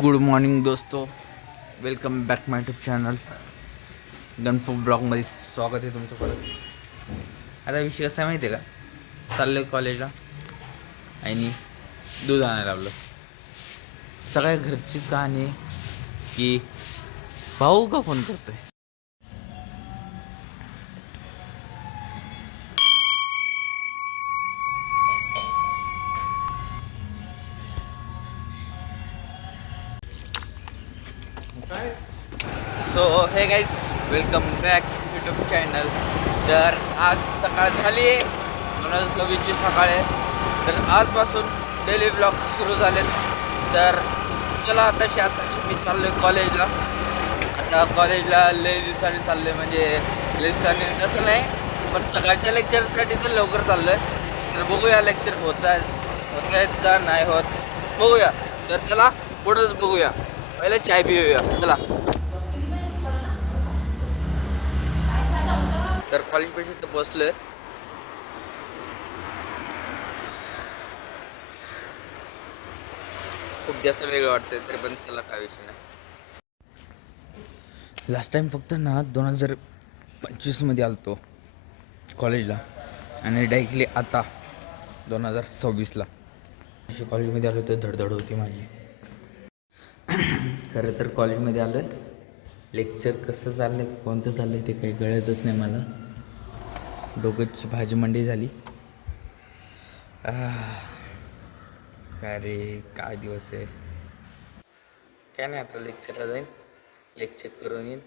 Good morning दोस्तों, welcome back माय YouTube channel गनफू ब्लॉगमध्ये स्वागत आहे तुमचं परत. आता विषय कसा आहे माहिती आहे का, चाललं कॉलेजला आणि दूध आणायला लावलं. सगळ्या घरचीच कहाणी आहे की भाऊ का फोन करतोय. सो हे guys, welcome back YouTube channel. तर आज सकाळ झाली आहे, 2026ची सकाळ आहे. तर आजपासून डेली ब्लॉग सुरू झालेत. तर चला आताशी मी चाललो आहे कॉलेजला. आता कॉलेजला लय दिवसांनी चाललो आहे, म्हणजे लय दिवसांनी तसं नाही, पण सकाळच्या लेक्चरसाठी तर लवकर चाललो आहे. तर बघूया लेक्चर होत आहेत का नाही होत, बघूया. तर चला पुढंच बघूया, पहिले चाय पिऊया. चला. तर कॉलेज पेक्षा तर बसलोय. खूप जास्त वेगळं वाटतंय, तरी पण चला काय विषय नाही. लास्ट टाइम फक्त ना 2025मध्ये आलतो कॉलेजला, आणि डायरेक्टली आता 2026ला अशी कॉलेजमध्ये आलो तर धडधड होती माझी. खरं तर कॉलेजमध्ये आलो आहे, लेक्चर कसं चाललं आहे, कोणतं चाललं आहे ते काही कळतच नाही मला. डोक्याची भाजी मंडी झाली. काय रे, काय दिवस आहे. काय नाही, आता लेक्चरला जाईन, लेक्चर करून येईन,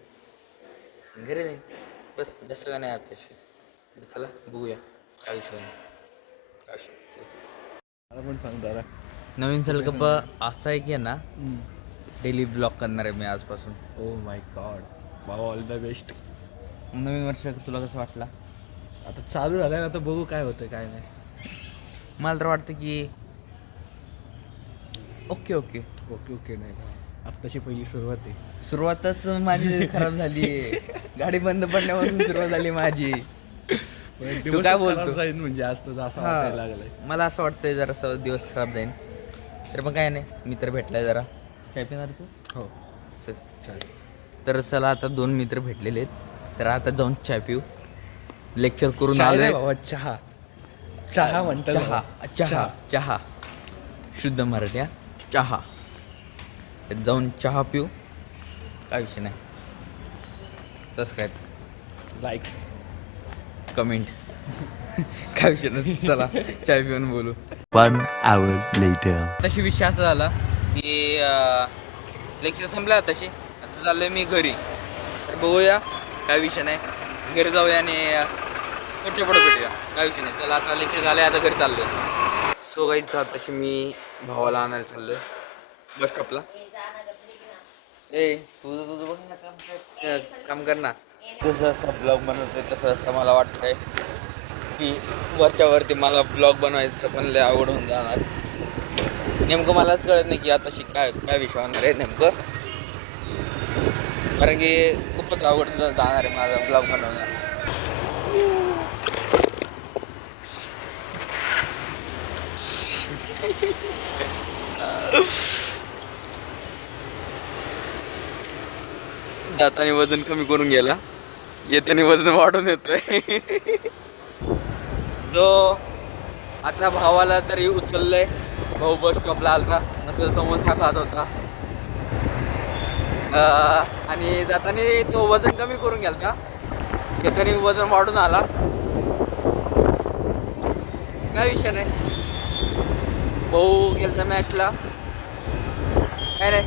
घरी जाईन, बस. जास्त काय नाही आता. चला बघूया काय विषय नाही, काय विषय. मला पण सांग जरा. नवीन संकल्प असा आहे की ना, डेली ब्लॉग करणार आहे मी आजपासून. ओ माय गॉड, बाबा ऑल द बेस्ट. नवीन वर्ष तुला कसं वाटला? आता चालू झालं, आता बघू काय होतं काय नाही. मला तर वाटतं की ओके ओके ओके ओके नाही का, आत्ताची पहिली सुरुवात आहे. सुरुवातच माझी खराब झाली. गाडी बंद पडण्यापासून सुरुवात झाली माझी. तू काय बोलतो? जाईल म्हणजे आज तुझं असं वाटायला लागलंय. मला असं वाटतंय जरा दिवस खराब जाईल. तर मग काय नाही, मित्र भेटलाय. जरा चाय पिणार तू? हो चल चाय. तर चला, आता 2 मित्र भेटलेले आहेत, तर आता जाऊन चाय पिऊ. लेक्चर करून आलोय. बाबा चहा, चहा म्हणतात. चहा चहा चहा शुद्ध मराठी, चहा. जाऊन चहा पिऊ, काय विषय नाही. सबस्क्राईब, लाईक्स, कमेंट, काय विषय नाही. चला चाय पिऊन बोलू. 1 hour later. तशी विषय असा झाला की लेक्चर संपला तशी. आता चाललोय मी घरी. तर बघूया काय विषय नाही, घरी जाऊया आणि पुढच्या पुढे भेटूया, काय विषय नाही. चला आता लेक्चर झालं, आता घरी चाललोय. सो गाईच, तशी मी भावाला आणायला चाललोय बस स्टॉपला. ए तुझं बघ ना, काम कर ना. जसं असं ब्लॉग बनवतोय तसं असं मला वाटतंय की वरच्या मला ब्लॉग बनवायचं पण लय आवड होऊन जाणार. नेमकं मलाच कळत नाही की आता काय विषय होणार आहे नेमकं, कारण की खूपच आवड जाणार आहे माझा ब्लॉग बनवणार. जाताने वजन कमी करून गेला, येताने वजन वाढून येतोय. सो आता भावाला तरी उचललंय. भाऊ बस स्टॉपला आलता, नसं समोसा खात होता, आणि जाताना तो वजन कमी करून गेलता, येताना वजन वाढून आला. काय विषय नाही, भाऊ गेलता मॅचला. काय नाही,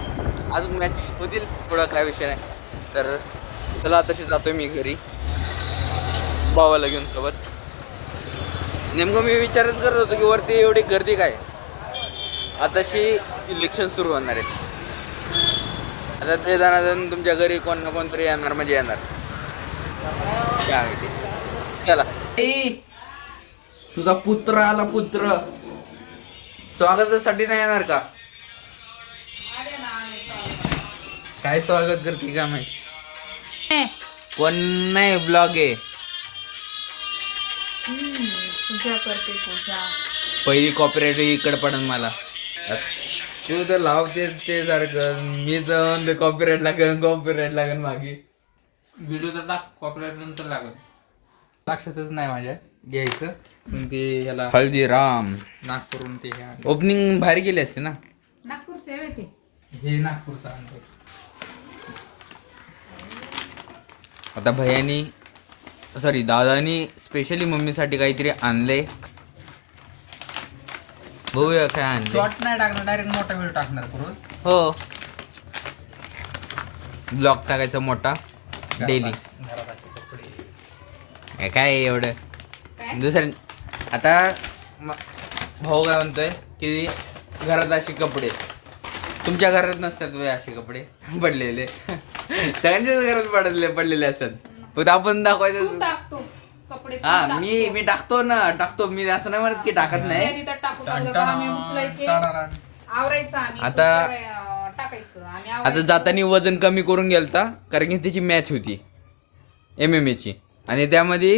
अजून मॅच होतील पुढं, काय विषय नाही. तर चला तशी जातोय मी घरी भावाला घेऊन सोबत. नेमकं मी विचारच करत होतो की वरती एवढी गर्दी काय. आताशी इलेक्शन सुरू होणार आहे, आता ते जणांजण तुमच्या घरी कोण ना कोणतरी येणार म्हणजे येणार, काय माहिती. चला, तुझा पुत्र आला, पुत्र. स्वागतासाठी नाही येणार का? काय स्वागत करते का माहिती, कोण नाही, ब्लॉग आहे. पूजा करते, पूजा. पहिली कॉपीराईट इकडे पडेल मला. तू तर लावतेच ते सारखं, मी तर कॉपीराईट लागेल मागे. व्हिडिओ तर कॉपीराईट नंतर लागल, लक्षातच नाही माझ्या घ्यायचं. पण ते ह्याला हल्दीराम नागपूरहून ते ओपनिंग बाहेर गेले असते ना. नागपूरचे आहे ते. हे नागपूरचं आणलंय. आता भैयानी सॉरी दादानी स्पेशली मम्मीसाठी काहीतरी आणलंय. बघूया काय आणलंय. शॉर्ट नाही टाकणार, डायरेक्ट मोठा व्हिडिओ टाकणार करून. हो, ब्लॉग टाकायचा मोठा डेली. काय एवढं दुसरं. आता भाऊ काय म्हणतोय की घरात असे कपडे, तुमच्या घरात नसतात वे असे कपडे पडलेले. सगळ्यांच्याच घरात पडलेले असतात, फक्त आपण दाखवायचं. तू टाकतो कपडे, तू हा, टाकतो. मी टाकतो. मी असं नाही म्हणत की टाकत नाही. त्या तिथं टाकू का? आम्ही उचलायचे, आवरायचं आम्ही, टाकायचं आम्ही. आता जाताना वजन कमी करून गेलता, कारण की त्याची मॅच होती MMA ची, आणि त्यामध्ये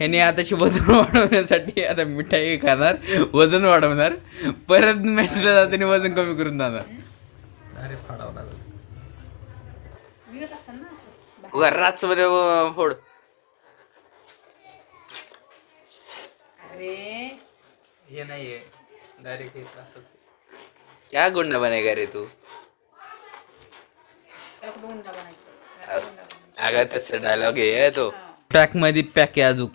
ह्याने आताची वजन वाढवण्यासाठी आता मिठाई खाणार, वजन वाढवणार, परत मॅचला जाताना वजन कमी करून जाणार. अरे फाडावं लागलं निघत असतं ना असं. रातच मध्ये फोड. अरे हे नाहीये डायरेक्ट असंच. क्या गुंड बनायगा रे तू. त्याला कुठं उंडा बनायचं. अगं तसं डायलॉग आहे तो. पॅक मध्ये पॅक आहे अजून.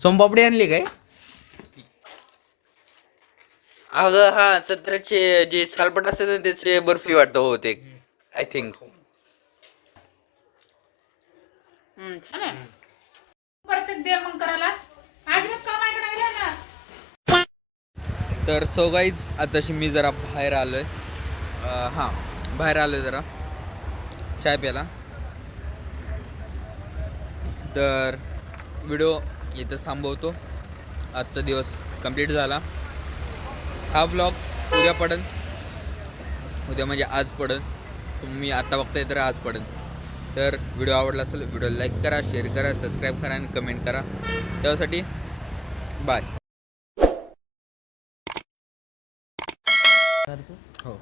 सोमपापडी आणली काय? अगं हा 17चे जे सालपट असते ना त्याचे बर्फी वाटतं होते आय थिंक. छान आहे. प्रत्येक दे मग करायलास अजिबात काम आहे का नाही ना. तर सो गाईज आताशी मी जरा बाहेर आलोय. बाहेर आलोय जरा चाय प्यायला. तर व्हिडिओ इथं थांबवतो. आजचा दिवस कंप्लीट झाला. हा ब्लॉग उद्या पडन, उद्या म्हणजे आज पडन. तुम्ही आता बघताय तर आज पडन. तर व्हिडिओ आवडला असेल व्हिडिओ लाईक करा, शेअर करा, सबस्क्राईब करा आणि कमेंट करा. त्यासाठी बाय. हो.